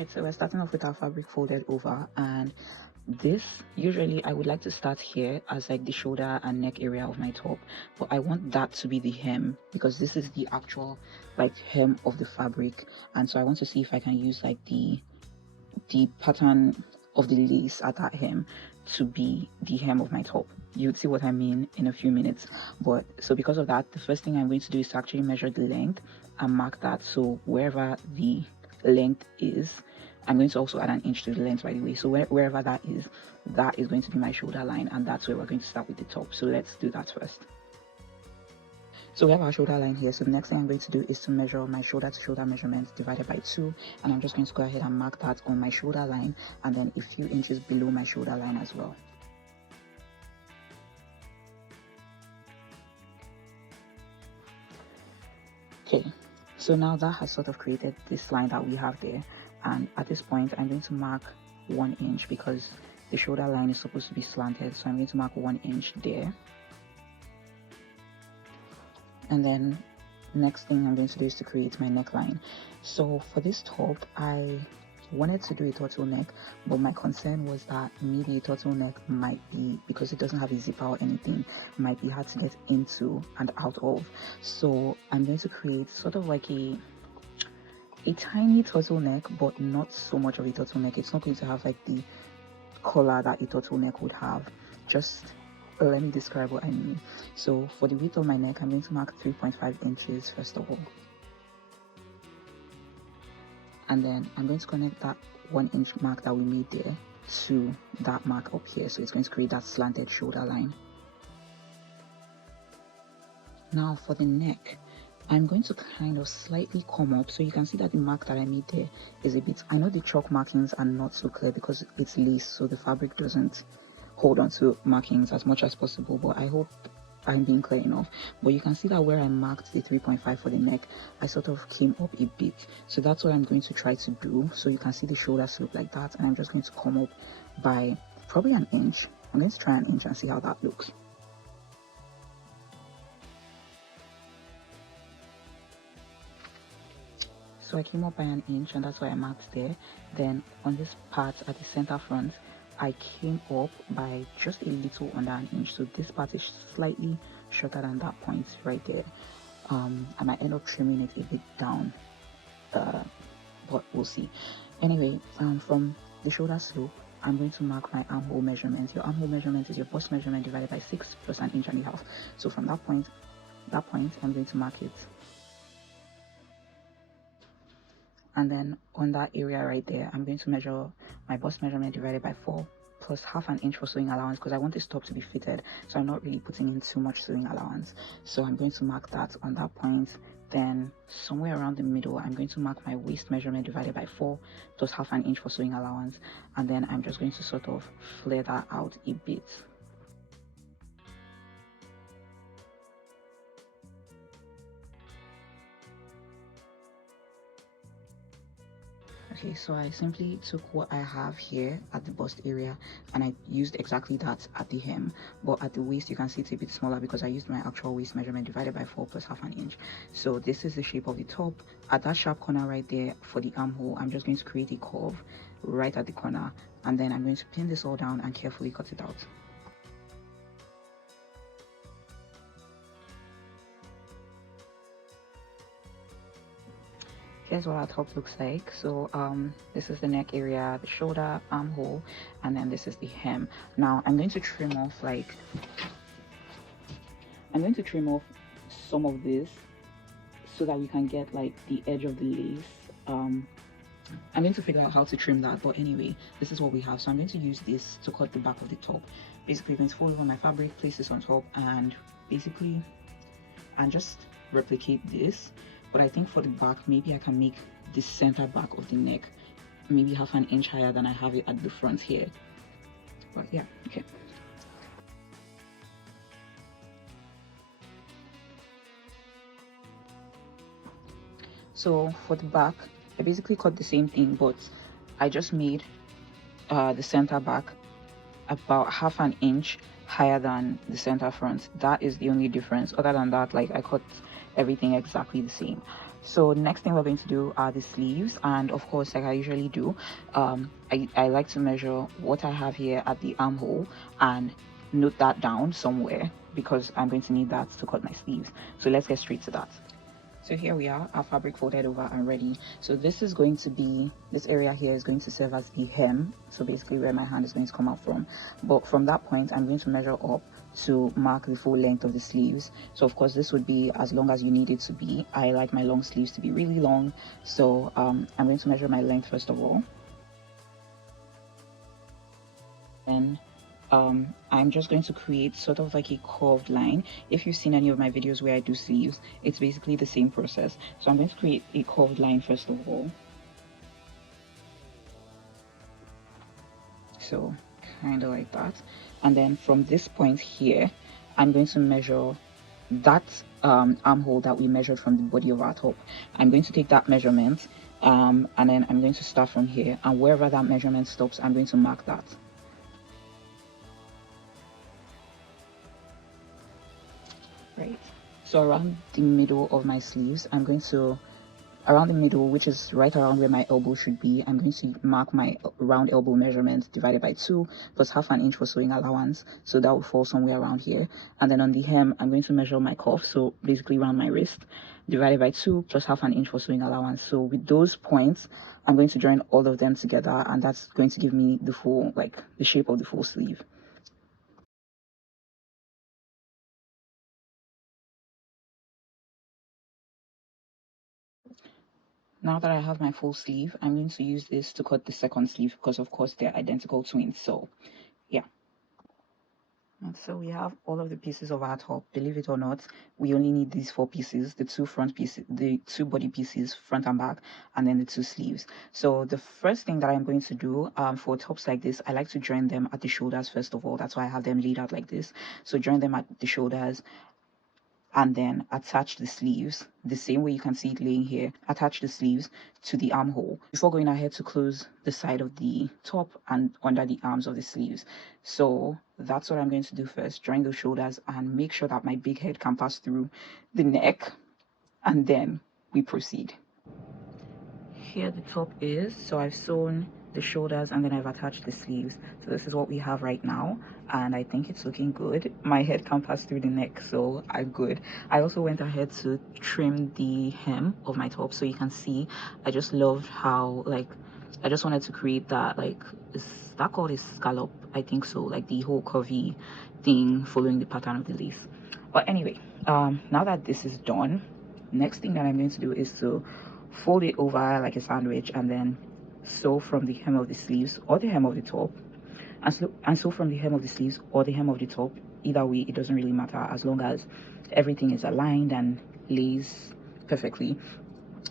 Right, so we're starting off with our fabric folded over, and this usually I would like to start here as like the shoulder and neck area of my top, but I want that to be the hem because this is the actual like hem of the fabric, and so I want to see if I can use like the pattern of the lace at that hem to be the hem of my top. You'd see what I mean in a few minutes. But so because of that, the first thing I'm going to do is to actually measure the length and mark that. So wherever the length is, I'm going to also add an inch to the length, by the way. So wherever that is going to be my shoulder line, and that's where we're going to start with the top. So let's do that first. So we have our shoulder line here. So the next thing I'm going to do is to measure my shoulder to shoulder measurement divided by 2, and I'm just going to go ahead and mark that on my shoulder line and then a few inches below my shoulder line as well. Okay, so now that has sort of created this line that we have there, and at this point I'm going to mark 1 inch because the shoulder line is supposed to be slanted, so I'm going to mark 1 inch there. And then next thing I'm going to do is to create my neckline. So for this top, I wanted to do a turtleneck, but my concern was that maybe a turtleneck might be, because it doesn't have a zipper or anything, might be hard to get into and out of. So I'm going to create sort of like a tiny turtleneck, but not so much of a turtleneck. It's not going to have like the collar that a turtleneck would have. Just let me describe what I mean. So for the width of my neck, I'm going to mark 3.5 inches first of all. And then I'm going to connect that 1 inch mark that we made there to that mark up here. So it's going to create that slanted shoulder line. Now for the neck, I'm going to kind of slightly come up, so you can see that the mark that I made there is a bit, I know the chalk markings are not so clear because it's lace, so the fabric doesn't hold on to markings as much as possible, but I hope I'm being clear enough. But you can see that where I marked the 3.5 for the neck, I sort of came up a bit, so that's what I'm going to try to do. So you can see the shoulder slope like that, and I'm just going to come up by probably an inch. I'm going to try an inch and see how that looks. So I came up by an inch, and that's why I marked there. Then on this part at the center front, I came up by just a little under an inch. So this part is slightly shorter than that point right there. I might end up trimming it a bit down, but we'll see. Anyway, from the shoulder slope, I'm going to mark my armhole measurement. Your armhole measurement is your bust measurement divided by 6 plus an inch and a half. So from that point, I'm going to mark it. And then on that area right there, I'm going to measure my bust measurement divided by 4 plus half an inch for sewing allowance, because I want this top to be fitted, so I'm not really putting in too much sewing allowance. So I'm going to mark that on that point. Then somewhere around the middle, I'm going to mark my waist measurement divided by 4 plus half an inch for sewing allowance, and then I'm just going to sort of flare that out a bit. Okay, so I simply took what I have here at the bust area and I used exactly that at the hem, but at the waist you can see it's a bit smaller because I used my actual waist measurement divided by 4 plus half an inch. So this is the shape of the top. At that sharp corner right there for the armhole, I'm just going to create a curve right at the corner, and then I'm going to pin this all down and carefully cut it out. Here's what our top looks like. So this is the neck area, the shoulder, armhole, and then this is the hem. Now I'm going to trim off some of this so that we can get like the edge of the lace. I'm going to figure out how to trim that, but anyway, this is what we have. So I'm going to use this to cut the back of the top. Basically, I'm going to fold over my fabric, place this on top, and just replicate this. But I think for the back, maybe I can make the center back of the neck maybe half an inch higher than I have it at the front here. But yeah, okay. So for the back, I basically cut the same thing, but I just made the center back about half an inch higher than the center front. That is the only difference. Other than that, like I cut everything exactly the same. So next thing we're going to do are the sleeves, and of course, like I usually do, I like to measure what I have here at the armhole and note that down somewhere because I'm going to need that to cut my sleeves. So let's get straight to that. So here we are, our fabric folded over and ready. So this is going to be, this area here is going to serve as the hem, so basically where my hand is going to come out from. But from that point, I'm going to measure up to mark the full length of the sleeves. So of course this would be as long as you need it to be. I like my long sleeves to be really long, so I'm going to measure my length first of all. And I'm just going to create sort of like a curved line. If you've seen any of my videos where I do sleeves, it's basically the same process. So I'm going to create a curved line first of all. So kind of like that. And then from this point here, I'm going to measure that armhole that we measured from the body of our top. I'm going to take that measurement and then I'm going to start from here, and wherever that measurement stops, I'm going to mark that. Right, so around the middle of my sleeves, I'm going to, around the middle, which is right around where my elbow should be, I'm going to mark my round elbow measurement divided by 2 plus half an inch for sewing allowance, so that will fall somewhere around here. And then on the hem, I'm going to measure my cuff, so basically around my wrist, divided by 2 plus half an inch for sewing allowance. So with those points, I'm going to join all of them together, and that's going to give me the full, like the shape of the full sleeve. Now that I have my full sleeve, I'm going to use this to cut the second sleeve because of course they're identical twins. So yeah. And so we have all of the pieces of our top. Believe it or not, we only need these 4 pieces, the 2 front pieces, the 2 body pieces, front and back, and then the 2 sleeves. So the first thing that I'm going to do for tops like this, I like to join them at the shoulders first of all. That's why I have them laid out like this. So join them at the shoulders, and then attach the sleeves the same way you can see it laying here. Attach the sleeves to the armhole before going ahead to close the side of the top and under the arms of the sleeves. So that's what I'm going to do first. Join the shoulders and make sure that my big head can pass through the neck, and then we proceed. Here the top is, so I've sewn the shoulders and then I've attached the sleeves. So this is what we have right now, and I think it's looking good. My head can pass through the neck, so I'm good. I also went ahead to trim the hem of my top, so you can see I just loved how, like, I just wanted to create that, like, is that called a scallop? I think so, like the whole curvy thing following the pattern of the lace. But anyway, now that this is done, next thing that I'm going to do is to fold it over like a sandwich and then sew from the hem of the sleeves or the hem of the top, and sew from the hem of the sleeves or the hem of the top. Either way, it doesn't really matter as long as everything is aligned and lays perfectly.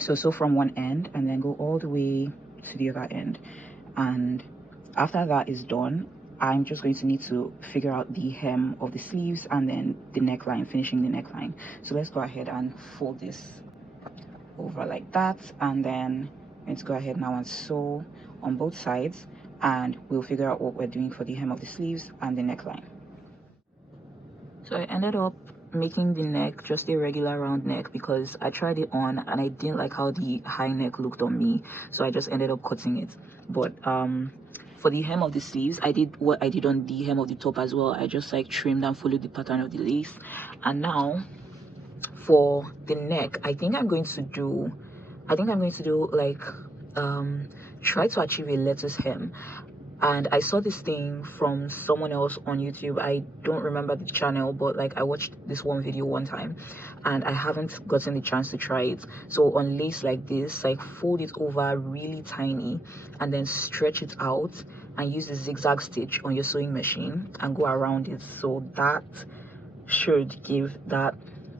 So sew from one end and then go all the way to the other end, and after that is done, I'm just going to need to figure out the hem of the sleeves and then the neckline, finishing the neckline. So let's go ahead and fold this over like that, and then let's go ahead now and sew on both sides, and we'll figure out what we're doing for the hem of the sleeves and the neckline. So I ended up making the neck just a regular round neck because I tried it on and I didn't like how the high neck looked on me, so I just ended up cutting it. But for the hem of the sleeves, I did what I did on the hem of the top as well. I just like trimmed and followed the pattern of the lace. And now for the neck, I think I'm going to do like try to achieve a lettuce hem. And I saw this thing from someone else on YouTube. I don't remember the channel, but like I watched this one video one time and I haven't gotten the chance to try it. So on lace like this, like fold it over really tiny and then stretch it out and use the zigzag stitch on your sewing machine and go around it. So that should give that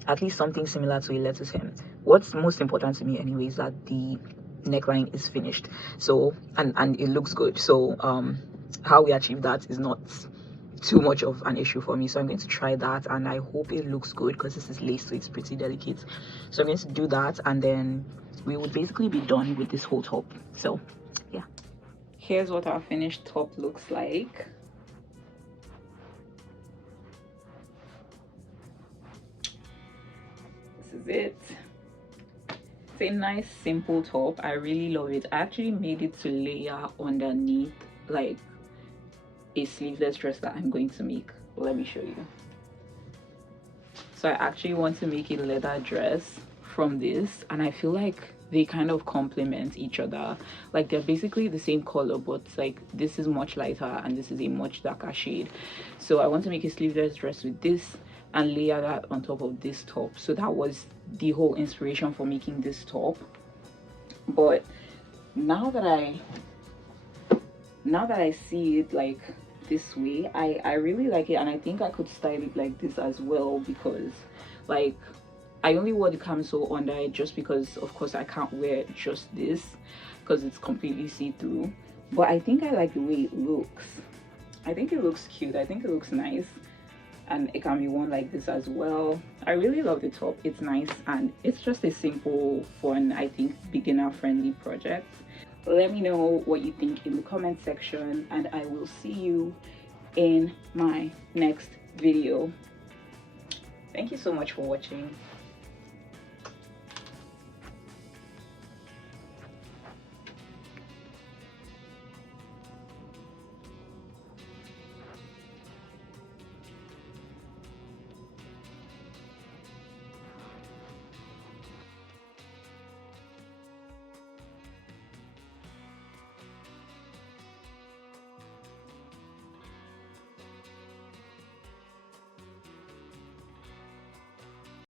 at least something similar to a lettuce hem. What's most important to me anyway is that the neckline is finished, so and it looks good. So how we achieve that is not too much of an issue for me, so I'm going to try that and I hope it looks good because this is lace, so it's pretty delicate. So I'm going to do that and then we would basically be done with this whole top. So yeah, here's what our finished top looks like. This is it. It's a nice simple top. I really love it. I actually made it to layer underneath like a sleeveless dress that I'm going to make. Let me show you. So I actually want to make a leather dress from this, and I feel like they kind of complement each other. Like they're basically the same color, but like this is much lighter and this is a much darker shade. So I want to make a sleeveless dress with this and layer that on top of this top. So that was the whole inspiration for making this top. But now that I see it like this way, I really like it, and I think I could style it like this as well, because like I only wore the camisole under it just because of course I can't wear just this because it's completely see-through. But I think I like the way it looks. I think it looks cute. I think it looks nice, and it can be worn like this as well. I really love the top. It's nice, and it's just a simple, fun, I think beginner friendly project. Let me know what you think in the comment section, and I will see you in my next video. Thank you so much for watching.